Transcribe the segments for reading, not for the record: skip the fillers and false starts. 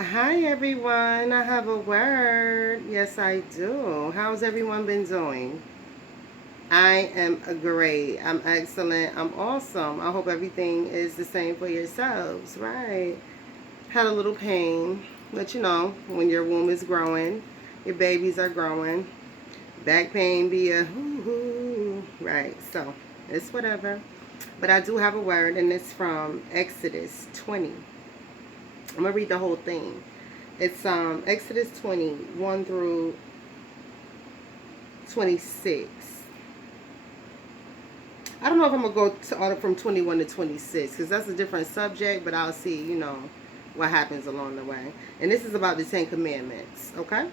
Hi everyone, I have a word. Yes, I do. How's everyone been doing? I am great. I'm excellent. I'm awesome. I hope everything is the same for yourselves, right? Had a little pain, but when your womb is growing, your babies are growing. Back pain be a hoo-hoo, right? So it's whatever. But I do have a word, and it's from Exodus 20. I'm gonna read the whole thing. It's Exodus 21 through 26. I don't know if I'm gonna go to order from 21 to 26 because that's a different subject, but I'll see, what happens along the way. And this is about the Ten Commandments, okay?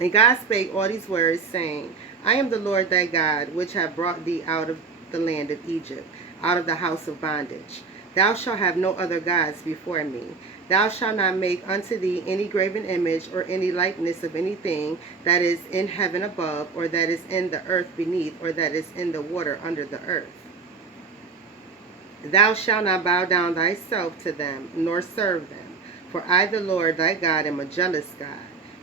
And God spake all these words, saying, I am the Lord thy God, which have brought thee out of the land of Egypt, out of the house of bondage. Thou shalt have no other gods before me. Thou shalt not make unto thee any graven image or any likeness of anything that is in heaven above, or that is in the earth beneath, or that is in the water under the earth. Thou shalt not bow down thyself to them, nor serve them. For I, the Lord thy God, am a jealous God,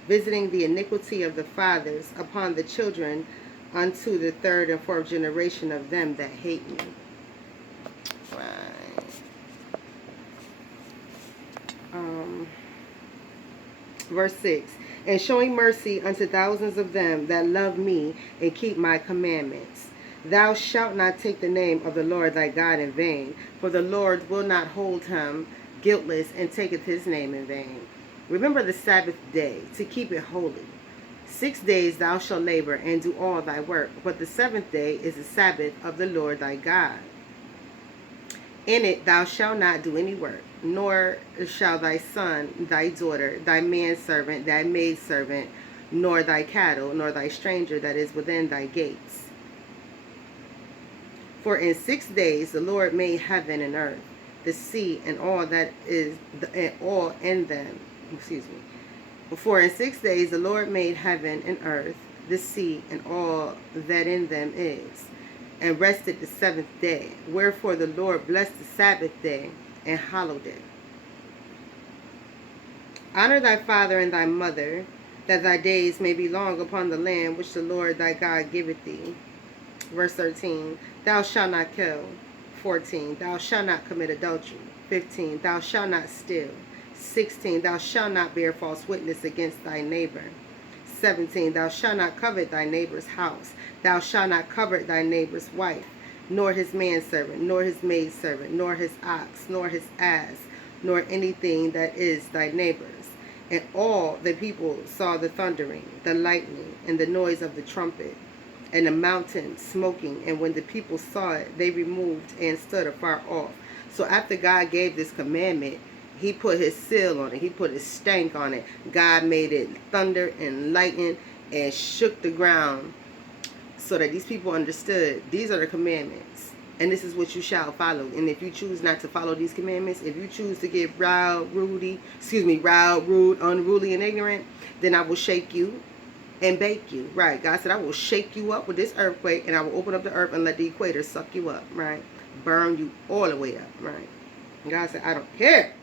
visiting the iniquity of the fathers upon the children unto the third and fourth generation of them that hate me. Right. Um, verse 6. And showing mercy unto thousands of them that love me and keep my commandments. Thou shalt not take the name of the Lord thy God in vain, for the Lord will not hold him guiltless and taketh his name in vain. Remember the Sabbath day, to keep it holy. 6 days thou shalt labor and do all thy work, but the seventh day is the Sabbath of the Lord thy God. In it thou shalt not do any work, nor shall thy son, thy daughter, thy manservant, thy maidservant, nor thy cattle, nor thy stranger that is within thy gates. For in 6 days the Lord made heaven and earth, the sea, and all that is, and all in them. Excuse me. For in 6 days the Lord made heaven and earth, the sea, and all that in them is, and rested the seventh day. Wherefore the Lord blessed the Sabbath day and hallowed it. Honor thy father and thy mother, that thy days may be long upon the land which the Lord thy God giveth thee. Verse 13, thou shalt not kill. 14, thou shalt not commit adultery. 15, thou shalt not steal. 16, thou shalt not bear false witness against thy neighbor. 17, thou shalt not covet thy neighbor's house. Thou shalt not covet thy neighbor's wife, nor his manservant, nor his maidservant, nor his ox, nor his ass, nor anything that is thy neighbor's. And all the people saw the thundering, the lightning, and the noise of the trumpet, and the mountain smoking. And when the people saw it, they removed and stood afar off. So after God gave this commandment, he put his seal on it. He put his stank on it. God made it thunder and lighten and shook the ground so that these people understood these are the commandments. And this is what you shall follow. And if you choose not to follow these commandments, if you choose to get rude, unruly, and ignorant, then I will shake you and bake you. Right. God said, I will shake you up with this earthquake, and I will open up the earth and let the equator suck you up. Right. Burn you all the way up. Right. God said, I don't care.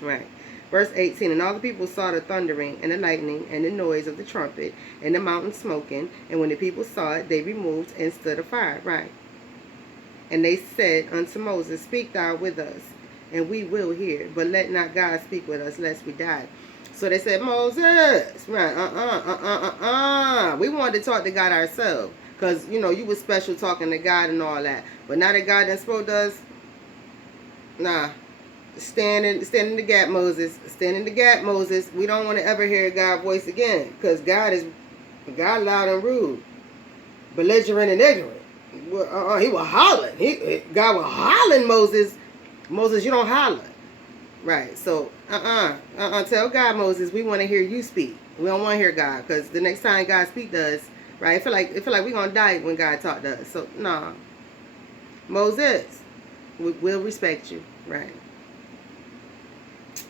Right. Verse 18, and all the people saw the thundering and the lightning and the noise of the trumpet and the mountain smoking. And when the people saw it, they removed and stood afire. Right. And they said unto Moses, speak thou with us, and we will hear. But let not God speak with us, lest we die. So they said, Moses, right, we wanted to talk to God ourselves. Because, you was special talking to God and all that. But now that God done spoke to us, nah. Stand in the gap, Moses. Stand in the gap, Moses. We don't want to ever hear God's voice again. Because God loud and rude. Belligerent and ignorant. He was hollering. God was hollering, Moses. Moses, you don't holler. Right. So, tell God, Moses, we want to hear you speak. We don't want to hear God. Because the next time God speak to us, right, it feel like we're going to die when God talk to us. So, nah. Moses, we'll respect you. Right.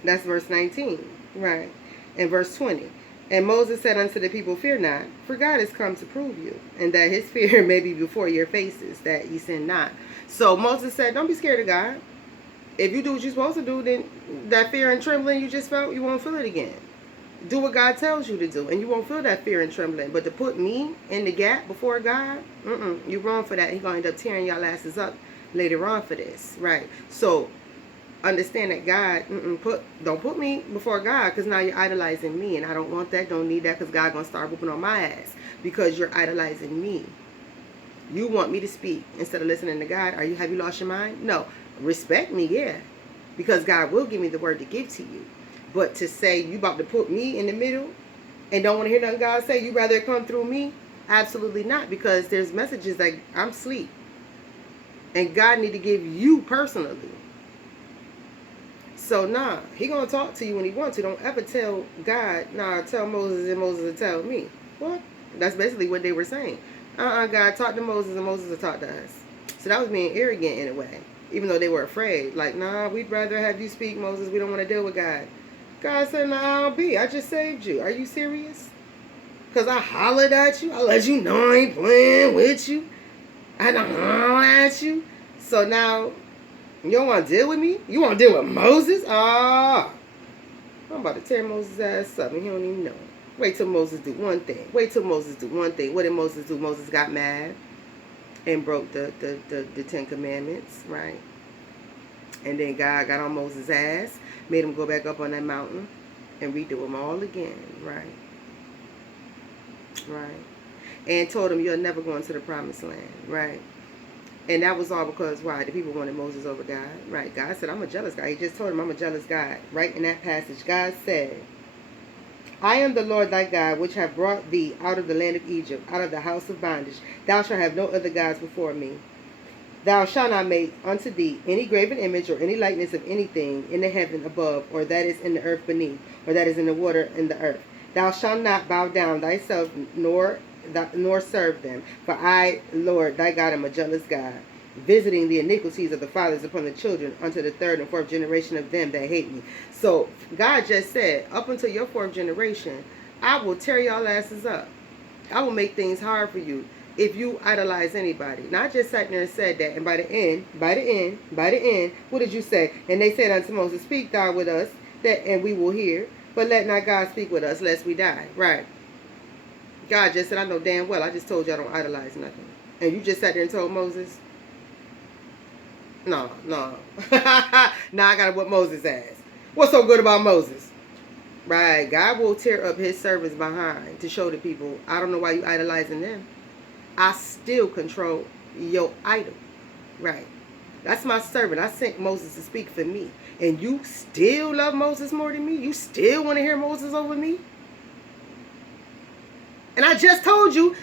That's verse 19. Right. And verse 20. And Moses said unto the people, fear not, for God is come to prove you, and that his fear may be before your faces, that ye sin not. So Moses said, don't be scared of God. If you do what you're supposed to do, then that fear and trembling you just felt, you won't feel it again. Do what God tells you to do, and you won't feel that fear and trembling. But to put me in the gap before God, you're wrong for that. He's going to end up tearing y'all asses up later on for this, right? So understand that God, don't put me before God, because now you're idolizing me, and I don't want that, don't need that, because God going to start whooping on my ass because you're idolizing me. You want me to speak instead of listening to God. Have you lost your mind? No. Respect me, yeah, because God will give me the word to give to you. But to say you about to put me in the middle and don't want to hear nothing God say, you rather it come through me? Absolutely not, because there's messages like I'm asleep, and God need to give you personally. So nah, he gonna talk to you when he wants to. Don't ever tell God, nah, tell Moses and Moses will tell me. What? That's basically what they were saying. God talked to Moses and Moses will talk to us. So that was being arrogant in a way, even though they were afraid. Like, nah, we'd rather have you speak, Moses. We don't want to deal with God. God said, nah, I just saved you. Are you serious? Because I hollered at you. I let you know I ain't playing with you. I don't holler at you. So now, you don't want to deal with me? You want to deal with Moses? I'm about to tear Moses' ass up, and he don't even know. Wait till Moses do one thing. Wait till Moses do one thing. What did Moses do? Moses got mad and broke the 10 Commandments, right? And then God got on Moses' ass, made him go back up on that mountain and redo them all again, right? Right. And told him, you'll never go into the promised land, right? And that was all because, why? The people wanted Moses over God, right? God said, I'm a jealous God. He just told him, I'm a jealous God. Right in that passage, God said, I am the Lord thy God, which have brought thee out of the land of Egypt, out of the house of bondage. Thou shalt have no other gods before me. Thou shalt not make unto thee any graven image or any likeness of anything in the heaven above, or that is in the earth beneath, or that is in the water in the earth. Thou shalt not bow down thyself, nor serve them. For I, Lord thy God, am a jealous God, visiting the iniquities of the fathers upon the children, unto the third and fourth generation of them that hate me. So God just said, up until your fourth generation, I will tear y'all asses up. I will make things hard for you if you idolize anybody. Not just sat there and said that, and by the end, what did you say? And they said unto Moses, speak thou with us, and we will hear, but let not God speak with us, lest we die. Right. God just said, I know damn well, I just told you I don't idolize nothing. And you just sat there and told Moses? No. Now I gotta whip Moses' ass. What's so good about Moses? Right. God will tear up his servants behind to show the people, I don't know why you idolizing them. I still control your idol. Right. That's my servant. I sent Moses to speak for me. And you still love Moses more than me? You still want to hear Moses over me? And I just told you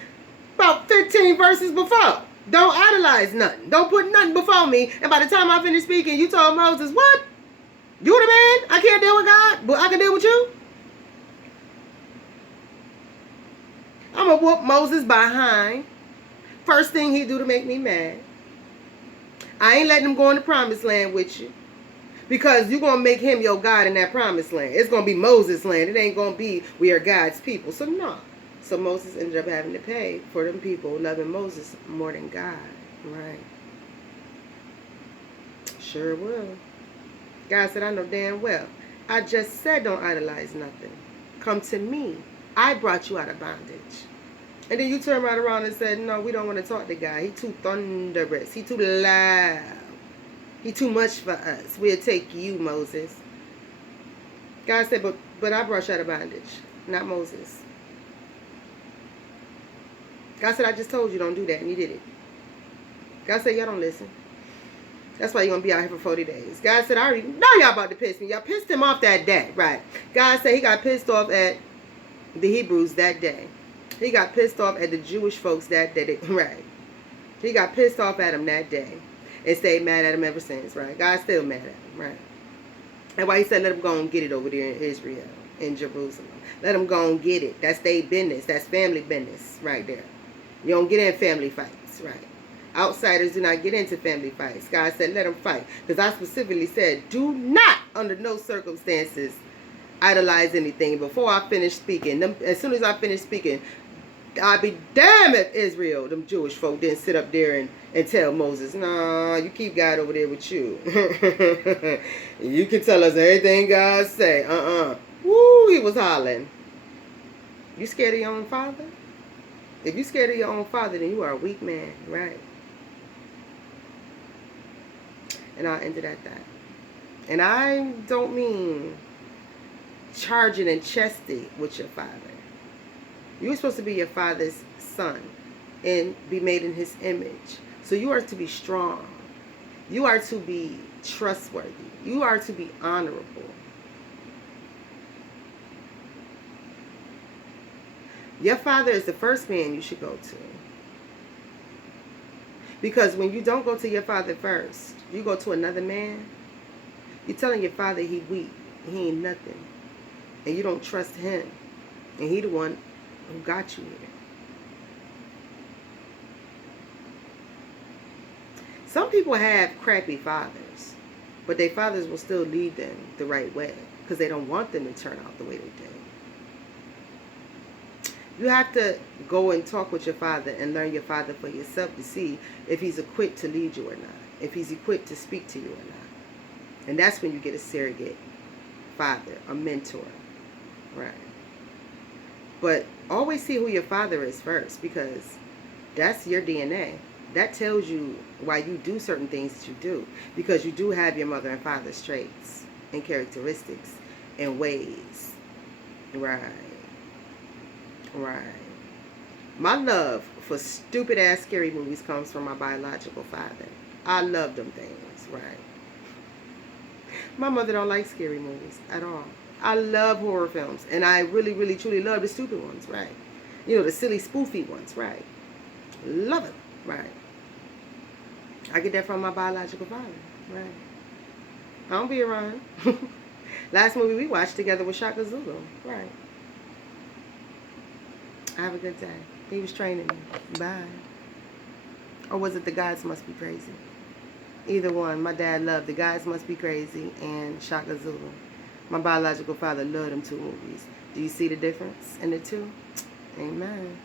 about 15 verses before. Don't idolize nothing. Don't put nothing before me. And by the time I finish speaking, you told Moses, what? You the man? I can't deal with God, but I can deal with you? I'm going to whoop Moses behind. First thing he do to make me mad. I ain't letting him go in the promised land with you. Because you're going to make him your God in that promised land. It's going to be Moses' land. It ain't going to be we are God's people. So no. So Moses ended up having to pay for them people loving Moses more than God. Right. Sure will. God said, I know damn well. I just said don't idolize nothing. Come to me. I brought you out of bondage. And then you turn right around and said, no, we don't want to talk to God. He too thunderous. He too loud. He too much for us. We'll take you, Moses. God said, but I brought you out of bondage, not Moses. God said, I just told you don't do that, and you did it. God said, y'all don't listen. That's why you're going to be out here for 40 days. God said, I already know y'all about to piss me. Y'all pissed him off that day. Right. God said he got pissed off at the Hebrews that day. He got pissed off at the Jewish folks that day. Right. He got pissed off at them that day. And stayed mad at him ever since. Right. God's still mad at him. Right. And why he said, let him go and get it over there in Israel, in Jerusalem. Let them go and get it. That's their business. That's family business right there. You don't get in family fights. Right. Outsiders do not get into family fights. God said, let them fight. Because I specifically said, do not, under no circumstances, idolize anything. Before I finish speaking, as soon as I finish speaking, I'd be damned if Israel, them Jewish folk, didn't sit up there and tell Moses, nah, you keep God over there with you. You can tell us everything God say. Woo, he was hollering. You scared of your own father? If you scared of your own father, then you are a weak man, right? And I'll end it at that. And I don't mean charging and chesty with your father. You're supposed to be your father's son and be made in his image. So you are to be strong. You are to be trustworthy. You are to be honorable. Your father is the first man you should go to. Because when you don't go to your father first, you go to another man, you're telling your father he weak, he ain't nothing. And you don't trust him. And he the one who got you here. Some people have crappy fathers, but their fathers will still lead them the right way because they don't want them to turn out the way they did. You have to go and talk with your father and learn your father for yourself to see if he's equipped to lead you or not, if he's equipped to speak to you or not. And that's when you get a surrogate father, a mentor, right? But always see who your father is first, because that's your DNA. That tells you why you do certain things that you do, because you do have your mother and father's traits and characteristics and ways. Right. Right. My love for stupid ass scary movies comes from my biological father. I love them things, right? My mother don't like scary movies at all. I love horror films, and I really, really, truly love the stupid ones, right? You know, the silly, spoofy ones, right? Love them, right? I get that from my biological father, right? I don't be around. Last movie we watched together was Shaka Zulu, right? Have a good day. He was training me. Bye. Or was it The Gods Must Be Crazy? Either one. My dad loved The Gods Must Be Crazy and Shaka Zulu. My biological father loved them two movies. Do you see the difference in the two? Amen.